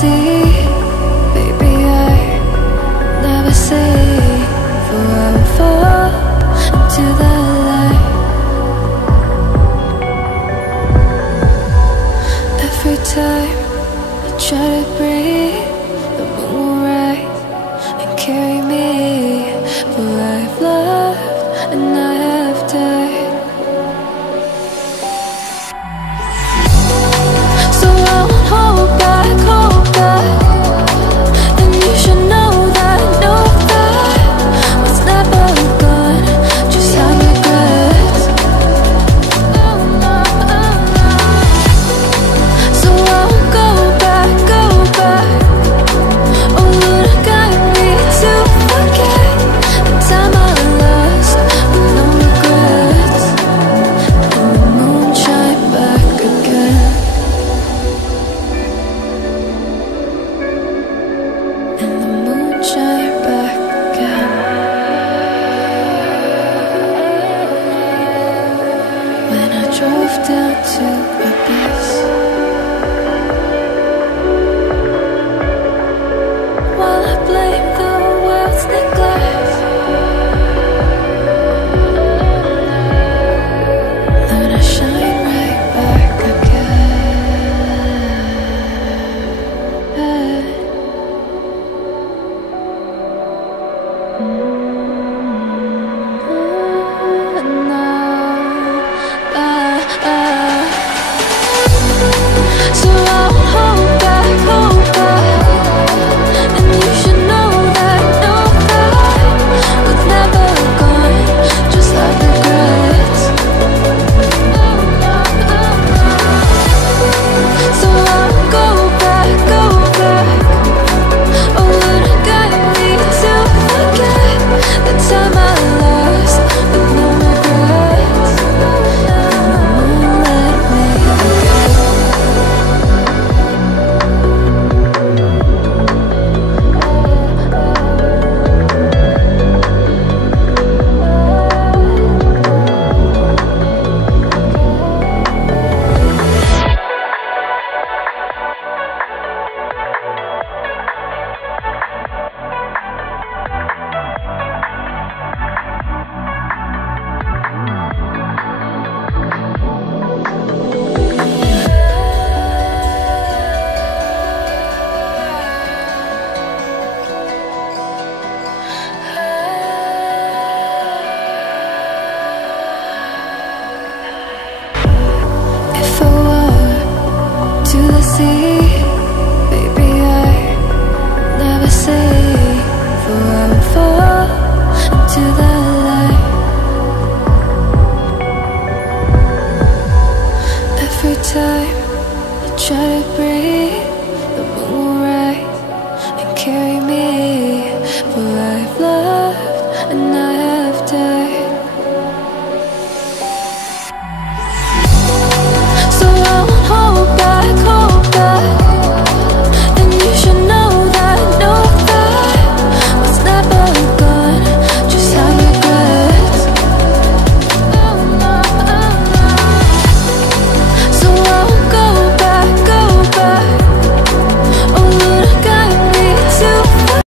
sea, baby, I never say, for I will fall into the light. Every time I try to breathe, the moon will rise and carry me, for I have loved and I have died. So I won't hold back, and you should know that no fight was never gone, just have regrets. So I won't go back, oh Lord, guide me to forget the time I lost with no regrets, and the moon shine back again. And the moon shine back again. When I drove down to abyss, while I blame the world's neglect, then I shine right back again. So I won't hold back, and you should know that no fight was never gone, just like regrets. So I won't go back, oh Lord, guide me to forget the time I lost with no regrets, and the moon let me forget. If I were to the sea, baby, I never say, for I will fall into the light. Every time I try to breathe,